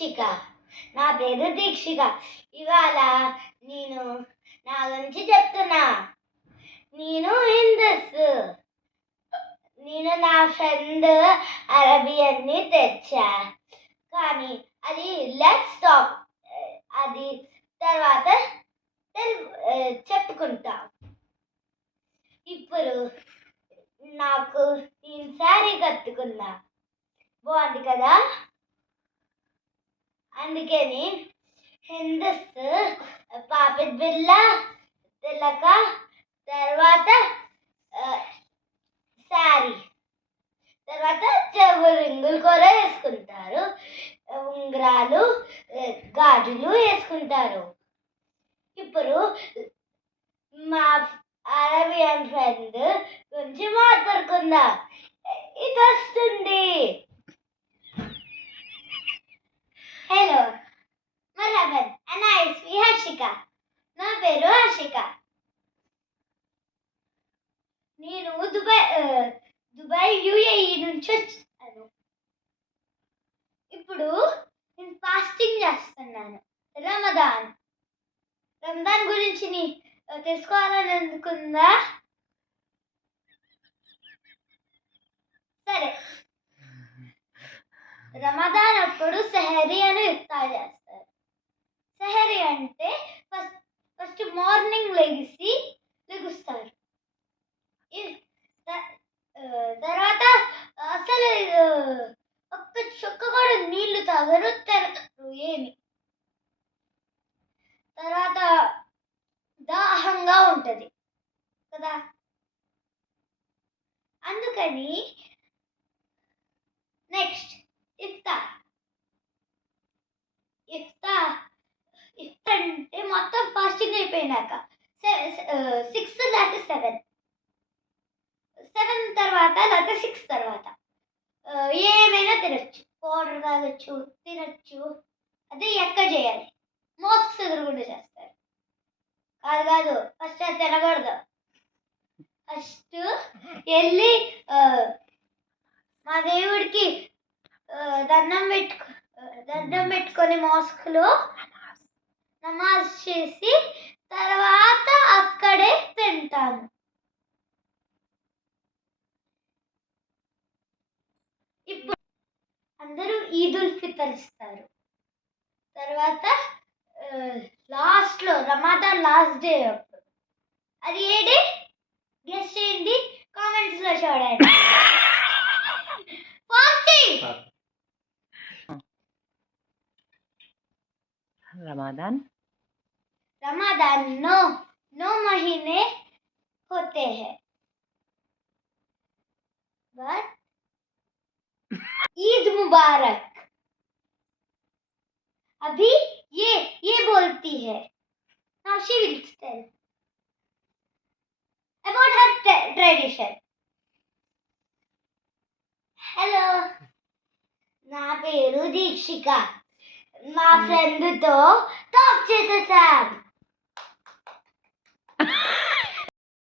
దీక్షిక. నా పేరు దీక్షిక. ఇవాళ నేను నా గురించి చెప్తున్నా. నేను హిందూస్. నేను నా ఫ్రెండ్ అరేబియన్ని తెచ్చా, కానీ అది లెట్స్ టాక్, అది తర్వాత చెప్పుకుంటా. ఇప్పుడు నాకు నేను శారీ కట్టుకున్నా, బాగుంది కదా. అందుకని హిందూస్ పాపిడ్ బిళ్ళ తిలక, తర్వాత శారీ, తర్వాత చెవు రింగులు కూడా వేసుకుంటారు, ఉంగరాలు గాజులు వేసుకుంటారు. ఇప్పుడు మా అరేబియన్ ఫ్రెండ్ గురించి మాట్లాడుకుందాం. ఇది వస్తుంది. హలో, మరహబన్, అనా ఇస్మి హర్షిక. నా పేరు హర్షిక. నేను దుబాయ్ యుఏఈ నుంచి వచ్చాను. ఇప్పుడు నేను ఫాస్టింగ్ చేస్తున్నాను. రంజాన్ గురించి తెలుసుకోవాలని అనుకుందా? సరే, రమదాన్ అప్పుడు సెహరీ అని ఇఫ్తార్ చేస్తారు. సెహరీ అంటే ఫస్ట్ మార్నింగ్ లెగుస్తారు. తర్వాత అసలు ఒక్క చుక్క కూడా నీళ్లు తాగరు, ఏమి. తర్వాత దాహంగా ఉంటుంది కదా, అందుకని నెక్స్ట్ ఇఫ్తార్ అంటే మొత్తం ఫాస్టింగ్ అయిపోయినాక 6 లేకపోతే 7 తర్వాత లేకపోతే 6 తర్వాత ఏమైనా తినచ్చు, పౌడర్ తాగొచ్చు, తినచ్చు. అదే ఎక్కడ చేయాలి? మోస్క్స్ ఎదురుగుండా చేస్తారు. కాదు, ఫస్ట్ అది తినకూడదు. ఫస్ట్ వెళ్ళి మా దేవుడికి దండం పెట్టుకొని మోస్క్లో నమాజ్ చేసి తర్వాత అక్కడే తింటాము. ఇప్పుడు అందరూ ఈదుల్ ఫితర్ ఇస్తారు. తర్వాత లాస్ట్లో రమదాన్ లాస్ట్ డే అప్పుడు, అది ఏ డే గెస్ చేయండి, కామెంట్స్లో చూడండి. ఫాస్టింగ్ रमादान 9 महीने होते हैं, बट ईद मुबारक अभी ये बोलती है. Now she will tell about her tradition. Hello, నా పేరు దీక్షిక. మా ఫ్రెండ్తో టాక్ చేసేసాం.